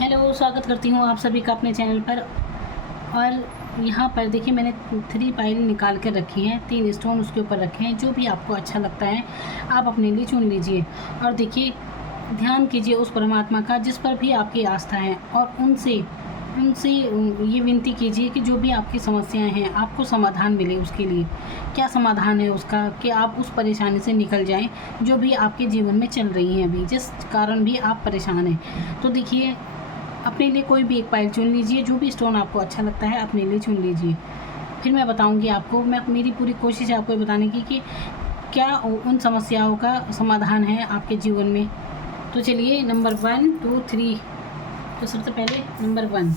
Hello, स्वागत करती हूँ आप सभी का अपने चैनल पर। और यहाँ पर देखिए मैंने 3 पाइल निकाल कर रखी हैं, 3 स्टोन उसके ऊपर रखे हैं। जो भी आपको अच्छा लगता है आप अपने लिए चुन लीजिए। और देखिए ध्यान कीजिए उस परमात्मा का जिस पर भी आपकी आस्था है, और उनसे उनसे ये विनती कीजिए कि जो भी आपकी समस्याएं हैं आपको समाधान मिले। उसके लिए क्या समाधान है उसका, कि आप उस परेशानी से निकल जाएं जो भी आपके जीवन में चल रही हैं, अभी जिस कारण भी आप परेशान हैं। तो देखिए अपने लिए कोई भी एक पाइल चुन लीजिए, जो भी स्टोन आपको अच्छा लगता है अपने लिए चुन लीजिए। फिर मैं बताऊंगी आपको, मेरी पूरी कोशिश है आपको बताने की कि क्या उन समस्याओं का समाधान है आपके जीवन में। तो चलिए नंबर 1 2 3। तो सबसे पहले नंबर 1,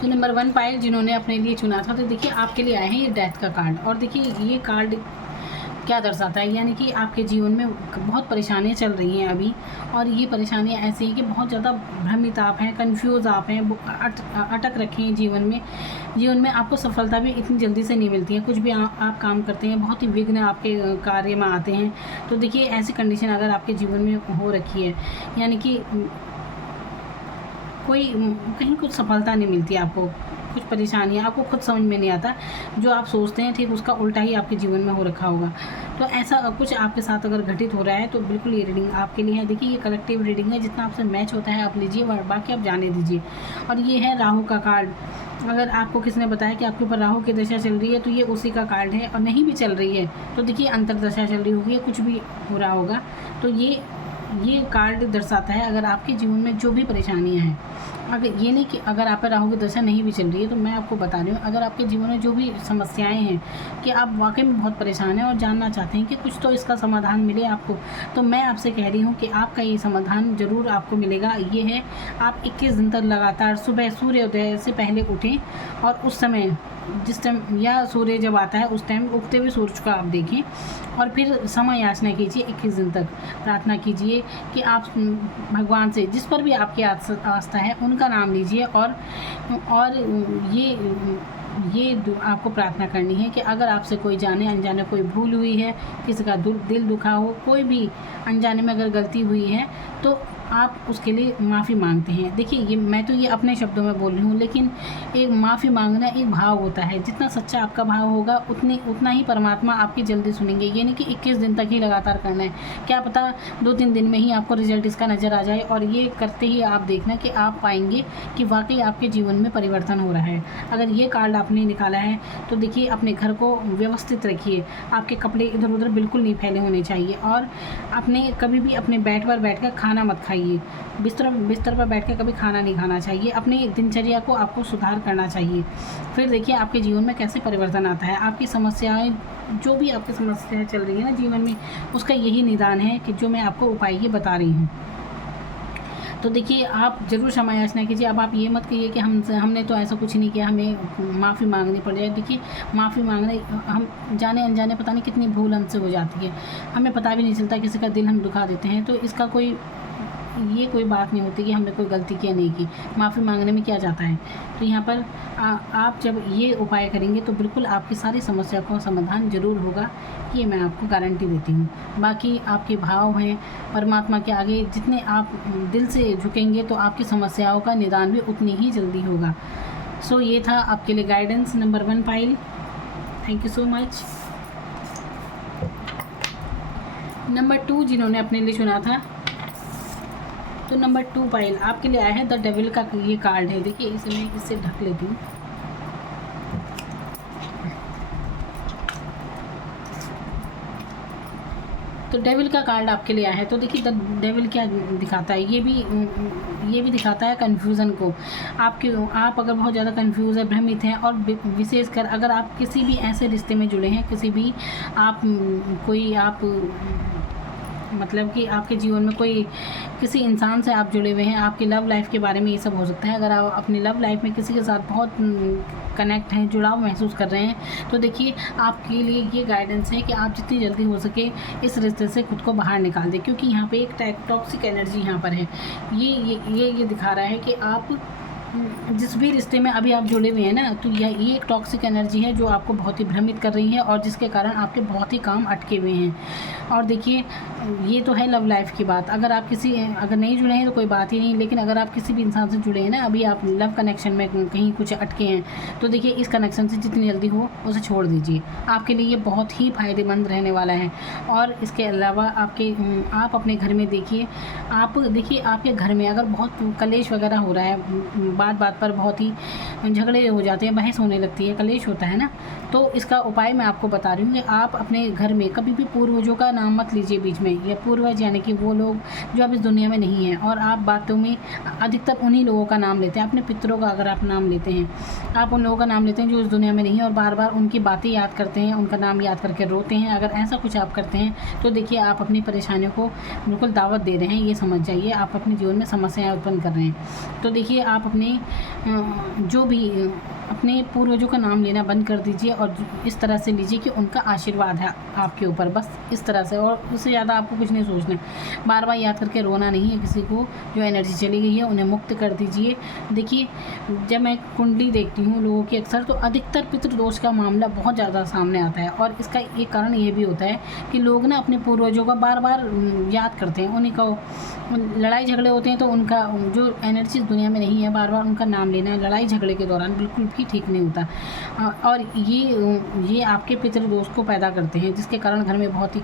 तो नंबर 1 पाइल जिन्होंने अपने लिए चुना था, तो देखिए आपके लिए आए हैं ये डेथ का कार्ड। और देखिए ये कार्ड क्या दर्शाता है, यानी कि आपके जीवन में बहुत परेशानियां चल रही हैं अभी। और ये परेशानियां ऐसी हैं कि बहुत ज़्यादा भ्रमित आप हैं, कंफ्यूज आप हैं, अटक रखे हैं जीवन में आपको सफलता भी इतनी जल्दी से नहीं मिलती है। कुछ भी आप काम करते हैं बहुत ही विघ्न आपके कार्य में आते हैं। तो देखिए ऐसी कंडीशन अगर आपके जीवन में हो रखी है, यानी कि कोई कहीं कुछ सफलता नहीं मिलती आपको, कुछ परेशानियाँ आपको खुद समझ में नहीं आता, जो आप सोचते हैं ठीक उसका उल्टा ही आपके जीवन में हो रखा होगा। तो ऐसा कुछ आपके साथ अगर घटित हो रहा है तो बिल्कुल ये रीडिंग आपके लिए है। देखिए ये कलेक्टिव रीडिंग है, जितना आपसे मैच होता है आप लीजिए, बाकी आप जाने दीजिए। और ये है राहु का कार्ड। अगर आपको किसी ने बताया कि आपके ऊपर राहु की दशा चल रही है तो ये उसी का कार्ड है। और नहीं भी चल रही है तो देखिए अंतरदशा चल रही होगी, कुछ भी हो रहा होगा। तो ये कार्ड दर्शाता है अगर आपके जीवन में जो भी परेशानियां हैं, अगर ये नहीं कि अगर आप पर राहु की दशा नहीं भी चल रही है, तो मैं आपको बता रही हूँ अगर आपके जीवन में जो भी समस्याएं हैं कि आप वाकई में बहुत परेशान हैं और जानना चाहते हैं कि कुछ तो इसका समाधान मिले आपको, तो मैं आपसे कह रही हूँ कि आपका ये समाधान ज़रूर आपको मिलेगा। ये है, आप 21 दिन तक लगातार सुबह सूर्योदय से पहले उठें, और उस समय जिस टाइम या सूर्य जब आता है उस टाइम उगते हुए सूरज को आप देखें, और फिर समय याचना कीजिए। 21 दिन तक प्रार्थना कीजिए कि आप भगवान से जिस पर भी आपकी आस्था है उनका नाम लीजिए। और ये आपको प्रार्थना करनी है कि अगर आपसे कोई जाने अनजाने कोई भूल हुई है, किसी का दिल दुखा हो, कोई भी अनजाने में अगर गलती हुई है तो आप उसके लिए माफ़ी मांगते हैं। देखिए मैं तो ये अपने शब्दों में बोल रही हूँ, लेकिन एक माफ़ी मांगना एक भाव होता है। जितना सच्चा आपका भाव होगा उतना ही परमात्मा आपकी जल्दी सुनेंगे। ये नहीं कि 21 दिन तक ही लगातार करना है, क्या पता 2-3 दिन में ही आपको रिजल्ट इसका नज़र आ जाए। और ये करते ही आप देखना कि आप पाएंगे कि वाकई आपके जीवन में परिवर्तन हो रहा है। अगर ये कार्ड आपने निकाला है तो देखिए अपने घर को व्यवस्थित रखिए, आपके कपड़े इधर उधर बिल्कुल नहीं फैले होने चाहिए। और अपने कभी भी अपने बेड पर बैठकर खाना मत खाइए, बिस्तर पर बैठकर कभी खाना नहीं खाना चाहिए। अपनी दिनचर्या को आपको सुधार करना चाहिए। फिर देखिए आपके जीवन में कैसे परिवर्तन आता है। आपकी समस्याएं, जो भी आपकी समस्याएं चल रही है ना जीवन में, उसका यही निदान है कि जो मैं आपको उपाय ये बता रही हूँ। तो देखिए आप ज़रूर क्षमा याचना कीजिए। अब आप ये मत कहिए कि हमने तो ऐसा कुछ नहीं किया, हमें माफ़ी मांगनी पड़ जाए। देखिए माफ़ी मांगने, हम जाने अनजाने पता नहीं कितनी भूल हमसे हो जाती है, हमें पता भी नहीं चलता, किसी का दिल हम दुखा देते हैं। तो इसका कोई बात नहीं होती कि हमने कोई गलती किया नहीं की, माफ़ी मांगने में क्या जाता है। तो यहाँ पर आप जब ये उपाय करेंगे तो बिल्कुल आपकी सारी समस्या का समाधान ज़रूर होगा, ये मैं आपको गारंटी देती हूँ। बाकी आपके भाव हैं परमात्मा के आगे, जितने आप दिल से झुकेंगे तो आपकी समस्याओं का निदान भी उतनी ही जल्दी होगा। सो ये था आपके लिए guidance number 1 pile. Thank you so much. Number 2 जिन्होंने अपने लिए चुना था, तो नंबर 2 पाइल आपके लिए आया है द डेविल का ये कार्ड है। देखिए इसे मैं इससे ढक लेती हूँ। तो डेविल का कार्ड आपके लिए आया है। तो देखिए द डेविल क्या दिखाता है, ये भी दिखाता है कन्फ्यूज़न को। आप अगर बहुत ज़्यादा कन्फ्यूज़ है, भ्रमित हैं, और विशेषकर अगर आप किसी भी ऐसे रिश्ते में जुड़े हैं, किसी भी आप मतलब कि आपके जीवन में कोई किसी इंसान से आप जुड़े हुए हैं, आपकी लव लाइफ के बारे में ये सब हो सकता है। अगर आप अपनी लव लाइफ में किसी के साथ बहुत कनेक्ट हैं, जुड़ाव महसूस कर रहे हैं, तो देखिए आपके लिए ये गाइडेंस है कि आप जितनी जल्दी हो सके इस रिश्ते से खुद को बाहर निकाल दें, क्योंकि यहाँ पे एक टॉक्सिक एनर्जी यहाँ पर है। ये दिखा रहा है कि आप जिस भी रिश्ते में अभी आप जुड़े हुए हैं ना, तो ये एक टॉक्सिक एनर्जी है जो आपको बहुत ही भ्रमित कर रही है और जिसके कारण आपके बहुत ही काम अटके हुए हैं। और देखिए, ये तो है लव लाइफ की बात। अगर आप अगर नहीं जुड़े हैं तो कोई बात ही नहीं, लेकिन अगर आप किसी भी इंसान से जुड़े हैं ना, अभी आप लव कनेक्शन में कहीं कुछ अटके हैं, तो देखिए इस कनेक्शन से जितनी जल्दी हो उसे छोड़ दीजिए। आपके लिए ये बहुत ही फ़ायदेमंद रहने वाला है। और इसके अलावा आप अपने घर में देखिए, आपके घर में अगर बहुत कलेश वगैरह हो रहा है, बात बात पर बहुत ही झगड़े हो जाते हैं, बहस होने लगती है, कलेश होता है ना, तो इसका उपाय मैं आपको बता रही हूँ कि आप अपने घर में कभी भी पूर्वजों का नाम मत लीजिए बीच में। या पूर्वज यानी कि वो लोग जो अब इस दुनिया में नहीं हैं, और आप बातों में अधिकतर उन्हीं लोगों का नाम लेते हैं। अपने पितरों का अगर आप नाम लेते हैं, आप उन लोगों का नाम लेते हैं जो इस दुनिया में नहीं है, और बार बार उनकी बातें याद करते हैं, उनका नाम याद करके रोते हैं। अगर ऐसा कुछ आप करते हैं तो देखिए आप अपनी परेशानियों को बिल्कुल दावत दे रहे हैं, ये समझ जाइए। आप अपने जीवन में समस्याएं उत्पन्न कर रहे हैं। तो देखिए आप अपने पूर्वजों का नाम लेना बंद कर दीजिए और इस तरह से लीजिए कि उनका आशीर्वाद है आपके ऊपर, बस इस तरह से। और उससे ज़्यादा आपको कुछ नहीं सोचना है। बार बार याद करके रोना नहीं है किसी को। जो एनर्जी चली गई है उन्हें मुक्त कर दीजिए। देखिए, जब मैं कुंडली देखती हूँ लोगों की अक्सर, तो अधिकतर पितृदोष का मामला बहुत ज़्यादा सामने आता है। और इसका एक कारण ये भी होता है कि लोग ना अपने पूर्वजों का बार बार याद करते हैं, उन्हीं को लड़ाई झगड़े होते हैं तो उनका जो एनर्जी दुनिया में नहीं है, बार बार उनका नाम लेना लड़ाई झगड़े के दौरान बिल्कुल भी ठीक नहीं होता। और ये आपके पितृदोष को पैदा करते हैं, जिसके कारण घर में बहुत ही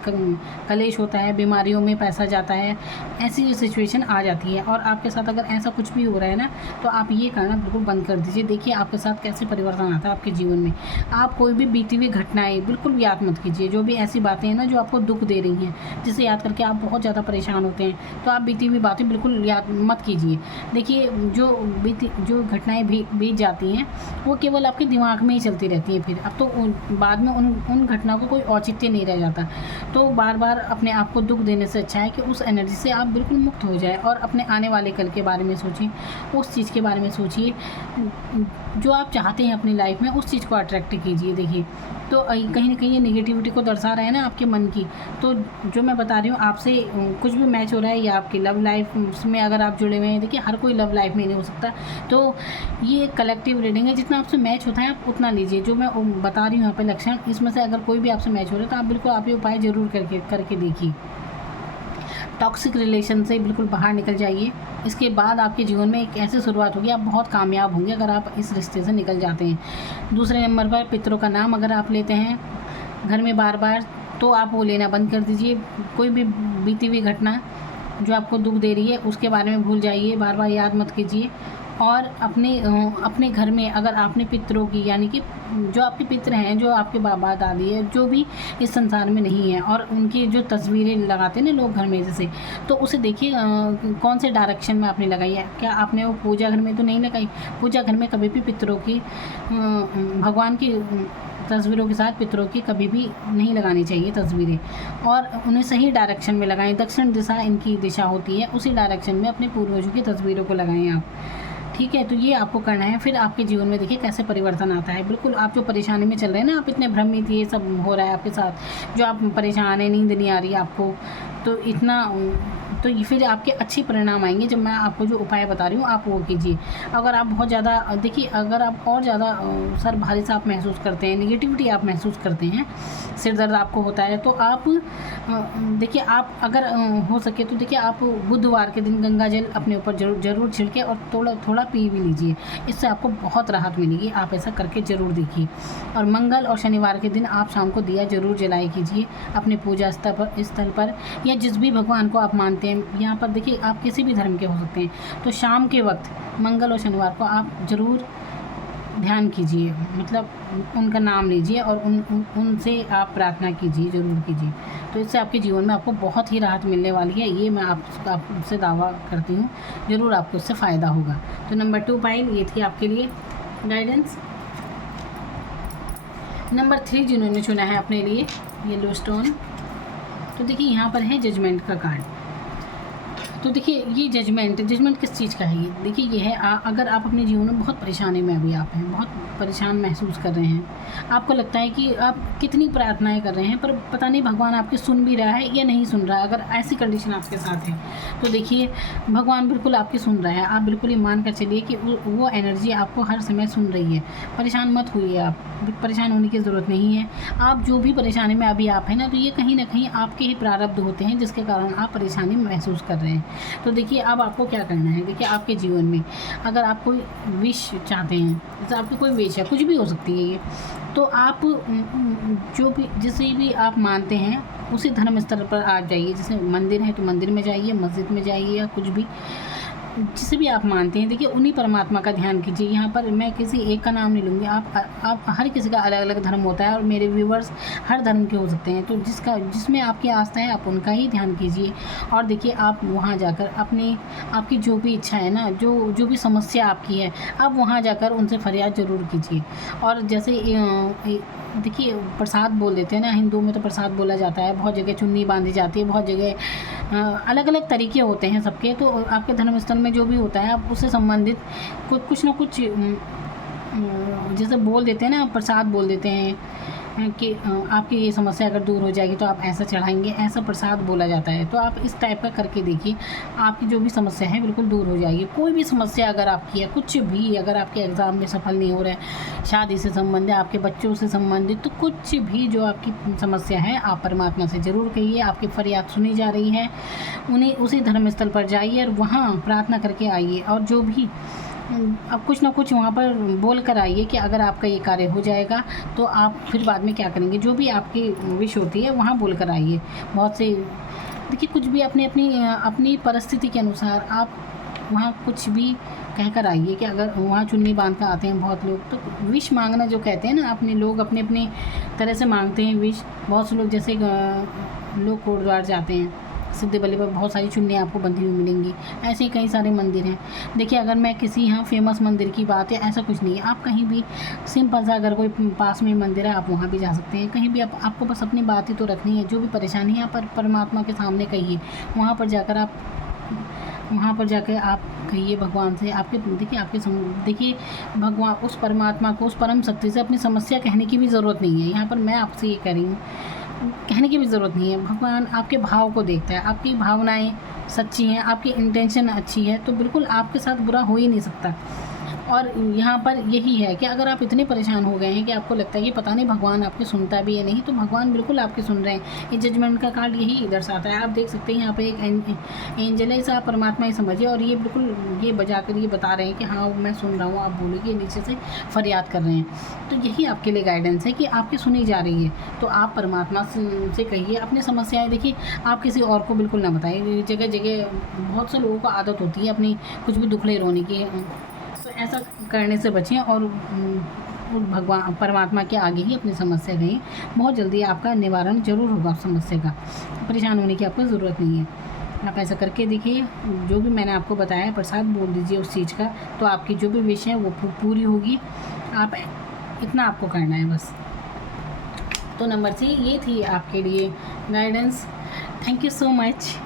कलेश होता है, बीमारियों में पैसा जाता है, ऐसी सिचुएशन आ जाती है। और आपके साथ अगर ऐसा कुछ भी हो रहा है ना, तो आप ये करना बिल्कुल बंद कर दीजिए। देखिए आपके साथ कैसे परिवर्तन आता है आपके जीवन में। आप कोई भी बीती हुई घटनाएं बिल्कुल भी याद मत कीजिए। जो भी ऐसी बातें हैं ना जो आपको दुख दे रही हैं, जिसे याद करके आप बहुत ज़्यादा परेशान होते हैं, तो आप बीती हुई बातें बिल्कुल याद मत कीजिए। देखिए जो घटनाएं बीत जाती हैं वो केवल आपके दिमाग में ही चलती रहती हैं। फिर अब तो बाद में उन घटनाओं को कोई औचित्य नहीं रह जाता। तो बार बार अपने आप को दुख देने से अच्छा है कि उस एनर्जी से आप बिल्कुल मुक्त हो जाए और अपने आने वाले कल के बारे में सोचिए, उस चीज़ के बारे में सोचिए जो आप चाहते हैं अपनी लाइफ में, उस चीज़ को अट्रैक्ट कीजिए। देखिए, तो कहीं ना कहीं ये नेगेटिविटी को दर्शा रहा है ना आपके मन की। तो जो मैं बता रही हूँ आपसे कुछ भी मैच हो रहा है या आपकी लव लाइफ में अगर आप जुड़े हुए हैं, देखिए हर कोई लव लाइफ में नहीं हो सकता। तो ये कलेक्टिव रीडिंग है, जितना आपसे मैच होता है आप उतना लीजिए। जो मैं बता रही हूँ यहाँ पे लक्षण, इसमें से अगर कोई भी आपसे मैच हो रहा है तो आप बिल्कुल आप ये उपाय ज़रूर करके देखिए। टॉक्सिक रिलेशन से बिल्कुल बाहर निकल जाइए। इसके बाद आपके जीवन में एक ऐसी शुरुआत होगी, आप बहुत कामयाब होंगे अगर आप इस रिश्ते से निकल जाते हैं। दूसरे नंबर पर पितरों का नाम अगर आप लेते हैं घर में बार बार, तो आप वो लेना बंद कर दीजिए। कोई भी बीती हुई घटना जो आपको दुख दे रही है उसके बारे में भूल जाइए, बार बार याद मत कीजिए। और अपने घर में अगर आपने पितरों की, यानी कि जो आपके पितर हैं, जो आपके बाबा दादी है, जो भी इस संसार में नहीं है, और उनकी जो तस्वीरें लगाते हैं ना लोग घर में जैसे, तो उसे देखिए कौन से डायरेक्शन में आपने लगाई है। क्या आपने वो पूजा घर में तो नहीं लगाई? पूजा घर में कभी भी पितरों की, भगवान की तस्वीरों के साथ पितरों की कभी भी नहीं लगानी चाहिए तस्वीरें, और उन्हें सही डायरेक्शन में लगाएं। दक्षिण दिशा इनकी दिशा होती है, उसी डायरेक्शन में अपने पूर्वजों की तस्वीरों को लगाएं आप। ठीक है, तो ये आपको करना है। फिर आपके जीवन में देखिए कैसे परिवर्तन आता है। बिल्कुल आप जो परेशानी में चल रहे हैं ना, आप इतने भ्रमित, ये सब हो रहा है आपके साथ, जो आप परेशान हैं, नींद नहीं आ रही है आपको, तो ये फिर आपके अच्छे परिणाम आएंगे। जब मैं आपको जो उपाय बता रही हूँ आप वो कीजिए। अगर आप बहुत ज़्यादा, देखिए अगर आप और ज़्यादा सर भारी सा आप महसूस करते हैं, निगेटिविटी आप महसूस करते हैं, सिर दर्द आपको होता है, तो आप देखिए आप अगर हो सके तो देखिए आप बुधवार के दिन गंगा जल अपने ऊपर ज़रूर छिड़के और थोड़ा पी भी लीजिए। इससे आपको बहुत राहत मिलेगी। आप ऐसा करके ज़रूर देखिए। और मंगल और शनिवार के दिन आप शाम को दिया ज़रूर जलाए कीजिए अपने पूजा स्थल पर, या जिस भी भगवान को आप मानते हैं। यहाँ पर देखिए आप किसी भी धर्म के हो सकते हैं। तो शाम के वक्त मंगल और शनिवार को आप ज़रूर ध्यान कीजिए, मतलब उनका नाम लीजिए और उनसे आप प्रार्थना कीजिए, ज़रूर कीजिए। तो इससे आपके जीवन में आपको बहुत ही राहत मिलने वाली है, ये मैं आपसे दावा करती हूँ। ज़रूर आपको इससे फ़ायदा होगा। तो नंबर 2 पाइल ये थी आपके लिए गाइडेंस। नंबर 3 जिन्होंने चुना है अपने लिए येलो स्टोन, तो देखिए यहाँ पर है जजमेंट का कार्ड। तो देखिए ये जजमेंट किस चीज़ का है ये? देखिए ये है अगर आप अपने जीवन में बहुत परेशानी में अभी आप हैं, बहुत परेशान महसूस कर रहे हैं, आपको लगता है कि आप कितनी प्रार्थनाएँ कर रहे हैं पर पता नहीं भगवान आपकी सुन भी रहा है या नहीं सुन रहा है। अगर ऐसी कंडीशन आपके साथ है तो देखिए भगवान बिल्कुल आपकी सुन रहा है। आप बिल्कुल ये मान कर चलिए कि वो एनर्जी आपको हर समय सुन रही है। परेशान मत होइए आप, परेशान होने की ज़रूरत नहीं है। आप जो भी परेशानी में अभी आप हैं ना, तो ये कहीं न कहीं आपके ही प्रारब्ध होते हैं जिसके कारण आप परेशानी महसूस कर रहे हैं। तो देखिए अब आपको क्या करना है, देखिए आपके जीवन में अगर आप कोई विश चाहते हैं, जैसे आपकी कोई विश है, कुछ भी हो सकती है ये, तो आप जो भी जिसे भी आप मानते हैं उसी धर्म स्तर पर आ जाइए। जैसे मंदिर है तो मंदिर में जाइए, मस्जिद में जाइए या कुछ भी जिसे भी आप मानते हैं, देखिए उन्हीं परमात्मा का ध्यान कीजिए। यहाँ पर मैं किसी एक का नाम नहीं लूँगी, आप हर किसी का अलग अलग धर्म होता है और मेरे व्यूवर्स हर धर्म के हो सकते हैं। तो जिसमें आपकी आस्था है आप उनका ही ध्यान कीजिए और देखिए आप वहाँ जाकर आपकी जो भी इच्छा है ना, जो भी समस्या आपकी है, आप वहाँ जाकर उनसे फरियाद ज़रूर कीजिए। और जैसे देखिए प्रसाद बोल देते हैं ना, हिंदुओं में तो प्रसाद बोला जाता है, बहुत जगह चुन्नी बांधी जाती है, बहुत जगह अलग अलग तरीके होते हैं सबके। तो आपके धर्म स्थल में जो भी होता है आप उससे संबंधित कुछ ना कुछ जैसे बोल देते हैं ना, प्रसाद बोल देते हैं कि आपकी ये समस्या अगर दूर हो जाएगी तो आप ऐसा चढ़ाएंगे, ऐसा प्रसाद बोला जाता है। तो आप इस टाइप का करके देखिए, आपकी जो भी समस्या है बिल्कुल दूर हो जाएगी। कोई भी समस्या अगर आपकी है, कुछ भी अगर आपके एग्ज़ाम में सफल नहीं हो रहा है, शादी से संबंधित, आपके बच्चों से संबंधित, तो कुछ भी जो आपकी समस्या है आप परमात्मा से ज़रूर कहिए। आपकी फरियाद सुनी जा रही है, उसी धर्म स्थल पर जाइए और वहाँ प्रार्थना करके आइए। और जो भी अब कुछ ना कुछ वहाँ पर बोल कर आइए कि अगर आपका ये कार्य हो जाएगा तो आप फिर बाद में क्या करेंगे, जो भी आपकी विश होती है वहाँ बोल कर आइए। बहुत से देखिए कुछ भी अपनी परिस्थिति के अनुसार आप वहाँ कुछ भी कह कर आइए कि अगर वहाँ चुन्नी बांध कर आते हैं बहुत लोग, तो विश मांगना जो कहते हैं ना, अपने लोग अपने तरह से मांगते हैं विश। बहुत से लोग जैसे लोग कोटद्वार जाते हैं, सिद्धि बल्ली पर बहुत सारी चुन्नियाँ आपको बंधी हुई मिलेंगी। ऐसे ही कई सारे मंदिर हैं। देखिए अगर मैं किसी यहाँ फेमस मंदिर की बात है, ऐसा कुछ नहीं है। आप कहीं भी सिंपल सा अगर कोई पास में मंदिर है आप वहाँ भी जा सकते हैं। कहीं भी आपको बस अपनी बात ही तो रखनी है, जो भी परेशानी है आप परमात्मा के सामने कहिए। वहाँ पर जाकर आप कहिए भगवान से। देखिए भगवान, उस परमात्मा को, उस परम शक्ति से अपनी समस्या कहने की भी ज़रूरत नहीं है। यहाँ पर मैं आपसे ये कह रही हूँ, कहने की भी ज़रूरत नहीं है। भगवान आपके भाव को देखता है, आपकी भावनाएं सच्ची हैं, आपकी इंटेंशन अच्छी है, तो बिल्कुल आपके साथ बुरा हो ही नहीं सकता। और यहाँ पर यही है कि अगर आप इतने परेशान हो गए हैं कि आपको लगता है कि पता नहीं भगवान आपकी सुनता भी है नहीं, तो भगवान बिल्कुल आपकी सुन रहे हैं। ये जजमेंट का कार्ड यही दर्शाता है। आप देख सकते हैं यहाँ पे एक एंजल है, इसे आप परमात्मा ही समझिए और ये बिल्कुल ये बजा कर ये बता रहे हैं कि हाँ मैं सुन रहा हूँ, आप बोलिए, नीचे से फरियाद कर रहे हैं। तो यही आपके लिए गाइडेंस है कि आपकी सुनी जा रही है। तो आप परमात्मा से कहिए अपनी समस्याएँ। देखिए आप किसी और को बिल्कुल ना बताइए। जगह जगह बहुत से लोगों को आदत होती है अपनी कुछ भी दुखड़े रोने की, तो ऐसा करने से बचें और भगवान परमात्मा के आगे ही अपनी समस्या कहें। बहुत जल्दी आपका निवारण ज़रूर होगा उस समस्या का। परेशान होने की आपको ज़रूरत नहीं है। आप ऐसा करके देखिए, जो भी मैंने आपको बताया प्रसाद बोल दीजिए उस चीज़ का, तो आपकी जो भी विश है वो पूरी होगी। आप इतना आपको करना है बस। तो नंबर 3 ये थी आपके लिए guidance. Thank you so much.